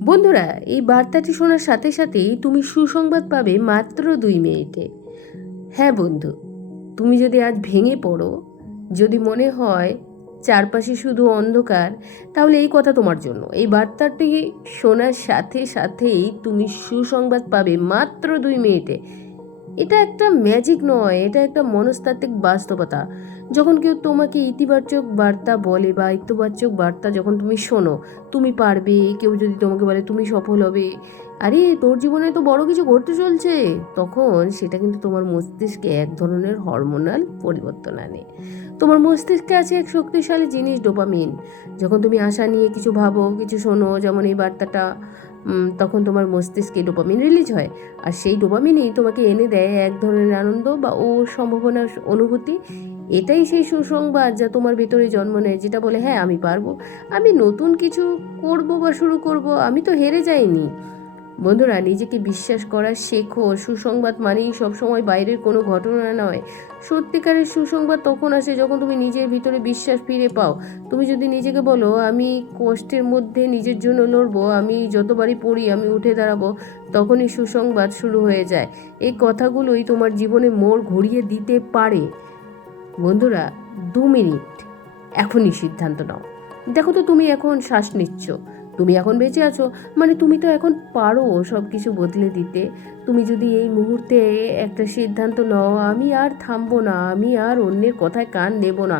বন্ধুরা, এই বার্তাটি শোনার সাথে সাথেই তুমি সুসংবাদ পাবে মাত্র 2 মিনিটে। হ্যাঁ বন্ধু, তুমি যদি আজ ভেঙে পড়ো, যদি মনে হয় চারপাশে শুধু অন্ধকার, তাহলে এই কথা তোমার জন্য। এই বার্তাটি শোনার সাথে সাথেই তুমি সুসংবাদ পাবে মাত্র 2 মিনিটে। এটা একটা ম্যাজিক নয়, এটা একটা মনস্তাত্ত্বিক বাস্তবতা। যখন কেউ তোমাকে ইতিবাচক বার্তা বলে বা ইতিবাচক বার্তা যখন তুমি শোনো, তুমি পারবে, কেউ যদি তোমাকে বলে তুমি সফল হবে, আরে তোর জীবনে তো বড় কিছু ঘটতে চলছে, তখন সেটা কিন্তু তোমার মস্তিষ্কে এক ধরনের হরমোনাল পরিবর্তন আনে। তোমার মস্তিষ্কে আছে এক শক্তিশালী জিনিস, ডোপামিন। যখন তুমি আশা নিয়ে কিছু ভাবো, কিছু শোনো, যেমন এই বার্তাটা, তখন তোমার মস্তিষ্কে ডোপামিন রিলিজ হয়। আর সেই ডোপামিনই তোমাকে এনে দেয় এক ধরনের আনন্দ বা ও সম্ভাবনার অনুভূতি। এটাই সেই সুসংবাদ যা তোমার ভেতরে জন্ম নেয়, যেটা বলে হ্যাঁ আমি পারবো, আমি নতুন কিছু করব বা শুরু করব, আমি তো হেরে যাইনি। বন্ধুরা, নিজেকে বিশ্বাস করা শেখো। সুসংবাদ মানেই সবসময় বাইরের কোনো ঘটনা নয়। সত্যিকারের সুসংবাদ তখন আসে যখন তুমি নিজের ভিতরে বিশ্বাস ফিরে পাও। তুমি যদি নিজেকে বলো আমি কষ্টের মধ্যে নিজের জন্য লড়বো, আমি যতবারই পড়ি আমি উঠে দাঁড়াবো, তখনই সুসংবাদ শুরু হয়ে যায়। এই কথাগুলোই তোমার জীবনে মোড় ঘুরিয়ে দিতে পারে। বন্ধুরা, 2 মিনিট, এখনই সিদ্ধান্ত নাও। দেখো তো, তুমি এখন শ্বাস নিচ্ছ, তুমি এখন বেঁচে আছো, মানে তুমি তো এখন পারো সব কিছু বদলে দিতে। তুমি যদি এই মুহূর্তে একটা সিদ্ধান্ত নাও, আমি আর থামবো না, আমি আর অন্যের কথায় কান দেব না,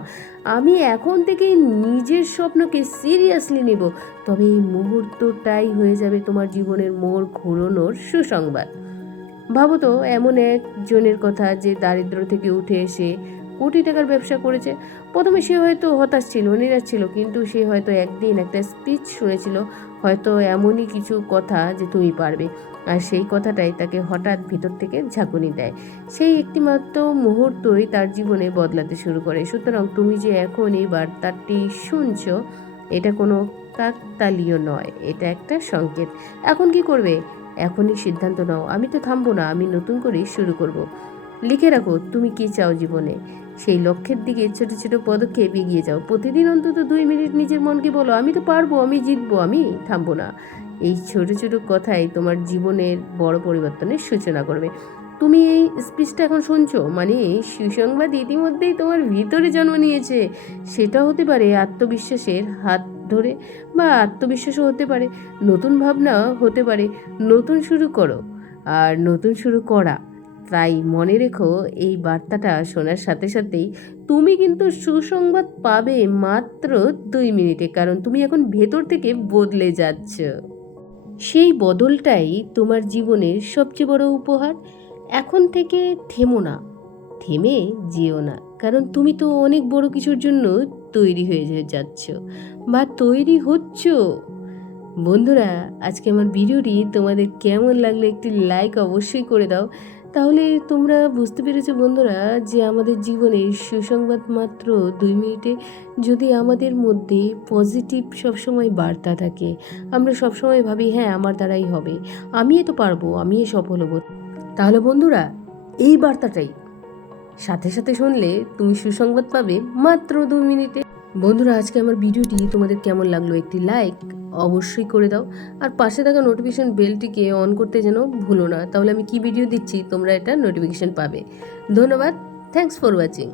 আমি এখন থেকেই নিজের স্বপ্নকে সিরিয়াসলি নেব, তবে এই মুহূর্তটাই হয়ে যাবে তোমার জীবনের মোড় ঘোরানোর সুসংবাদ। ভাবো তো এমন একজনের কথা যে দারিদ্র থেকে উঠে এসে কোটি টাকার ব্যবসা করেছে। প্রথমে সে হয়তো হতাশ ছিল, নিরাশ ছিল, কিন্তু সে হয়তো একদিন একটা স্পিচ শুনেছিল, হয়তো এমনই কিছু কথা যে তুমি পারবে, আর সেই কথাটাই তাকে হঠাৎ ভিতর থেকে ঝাঁকুনি দেয়। সেই একটিমাত্র মুহূর্তই তার জীবনে বদলাতে শুরু করে। সুতরাং তুমি যে এখন এই বার্তাটি শুনছো, এটা কোনো কাকতালীয় নয়, এটা একটা সংকেত। এখন কি করবে? এখনই সিদ্ধান্ত নাও, আমি তো থামবো না, আমি নতুন করে শুরু করব। লিখে রাখো তুমি কি চাও জীবনে, সেই লক্ষ্যের দিকে ছোট ছোট পদক্ষেপ এগিয়ে যাও। প্রতিদিন অন্তত 2 মিনিট নিজের মনকে বলো আমি তো পারবো, আমি জিতবো, আমি থামবো না। এই ছোট ছোট কথাই তোমার জীবনের বড় পরিবর্তনের সূচনা করবে। তুমি এই স্পিচটা এখন শুনছো, মানে সুসংবাদ ইতিমধ্যেই তোমার ভিতরে জন্ম নিয়েছে। সেটা হতে পারে আত্মবিশ্বাসের হাত ধরে, বা আত্মবিশ্বাসও হতে পারে, নতুন ভাবনা হতে পারে। নতুন শুরু করো, আর নতুন শুরু করা। তাই মনে রেখো, এই বার্তাটা শোনার সাথে সাথেই তুমি কিন্তু সুসংবাদ পাবে মাত্র 2 মিনিটে, কারণ তুমি এখন ভেতর থেকে বদলে যাচ্ছ। সেই বদলটাই তোমার জীবনের সবচেয়ে বড় উপহার। এখন থেকে থেমো না, থেমে যেও না, কারণ তুমি তো অনেক বড় কিছুর জন্য তৈরি হয়ে যাচ্ছ বা তৈরি হচ্ছ। বন্ধুরা, আজকে আমার ভিডিওটি তোমাদের কেমন লাগলো একটি লাইক অবশ্যই করে দাও। তাহলে তোমরা বুঝতে পেরেছো বন্ধুরা, যে আমাদের জীবনে সুসংবাদ মাত্র 2 মিনিটে। যদি আমাদের মধ্যে পজিটিভ সবসময় বার্তা থাকে, আমরা সবসময় ভাবি হ্যাঁ আমার দ্বারাই হবে, আমি তো পারবো, আমি সফল হব, তাহলে বন্ধুরা এই বার্তাটাই সাথে সাথে শুনলে তুমি সুসংবাদ পাবে মাত্র 2 মিনিটে। বন্ধুরা, আজকে আমার ভিডিওটি তোমাদের কেমন লাগলো একটি লাইক অবশ্যই করে দাও, আর পাশে থাকা নোটিফিকেশন বেলটিকে অন করতে যেন ভুলো না, তাহলে আমি কি ভিডিও দিচ্ছি তোমরা এটা নোটিফিকেশন পাবে। ধন্যবাদ, থ্যাঙ্কস ফর ওয়াচিং।